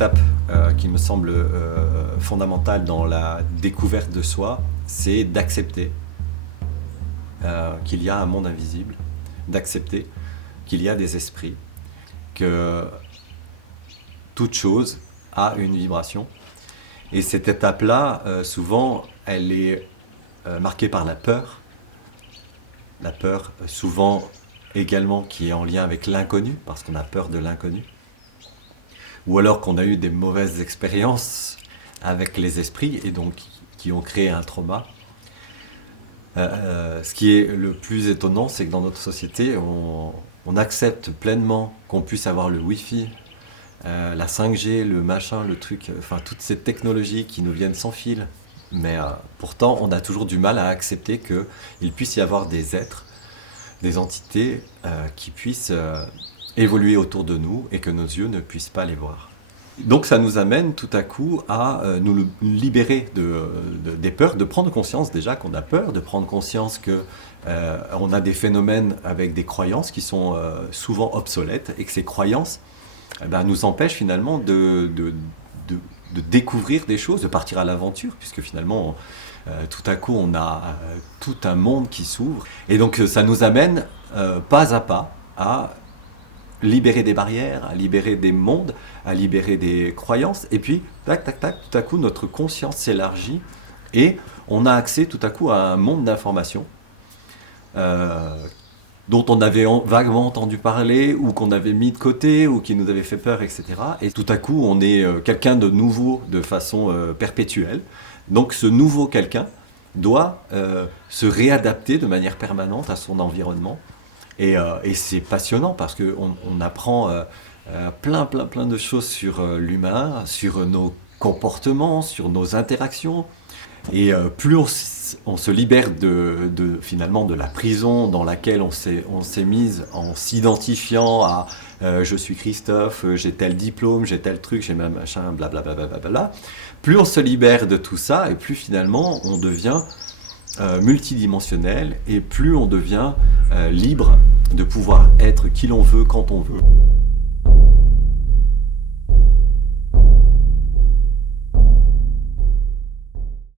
étape qui me semble fondamentale dans la découverte de soi, c'est d'accepter qu'il y a un monde invisible, d'accepter qu'il y a des esprits, que toute chose a une vibration. Et cette étape-là, souvent, elle est marquée par la peur. La peur, souvent également, qui est en lien avec l'inconnu, parce qu'on a peur de l'inconnu. Ou alors qu'on a eu des mauvaises expériences avec les esprits, et donc qui ont créé un trauma. Ce qui est le plus étonnant, c'est que dans notre société, on accepte pleinement qu'on puisse avoir le Wi-Fi, la 5G, le machin, le truc, enfin toutes ces technologies qui nous viennent sans fil. Mais pourtant, on a toujours du mal à accepter qu'il puisse y avoir des êtres, des entités qui puissent évoluer autour de nous et que nos yeux ne puissent pas les voir. Donc ça nous amène tout à coup à nous libérer des peurs, de prendre conscience déjà qu'on a peur, de prendre conscience qu'on a des phénomènes avec des croyances qui sont souvent obsolètes et que ces croyances nous empêchent finalement de découvrir des choses, de partir à l'aventure, puisque finalement tout à coup on a tout un monde qui s'ouvre. Et donc ça nous amène pas à pas à libérer des barrières, à libérer des mondes, à libérer des croyances, et puis tac tac tac, tout à coup notre conscience s'élargit et on a accès tout à coup à un monde d'informations dont on avait vaguement entendu parler ou qu'on avait mis de côté ou qui nous avait fait peur, etc. Et tout à coup on est quelqu'un de nouveau de façon perpétuelle. Donc ce nouveau quelqu'un doit se réadapter de manière permanente à son environnement. Et c'est passionnant parce qu'on apprend plein de choses sur l'humain, sur nos comportements, sur nos interactions. Et plus on se libère finalement de la prison dans laquelle on s'est mise en s'identifiant à je suis Christophe, j'ai tel diplôme, j'ai tel truc, j'ai même machin, blablabla. Plus on se libère de tout ça et plus finalement on devient multidimensionnel et plus on devient libre de pouvoir être qui l'on veut quand on veut.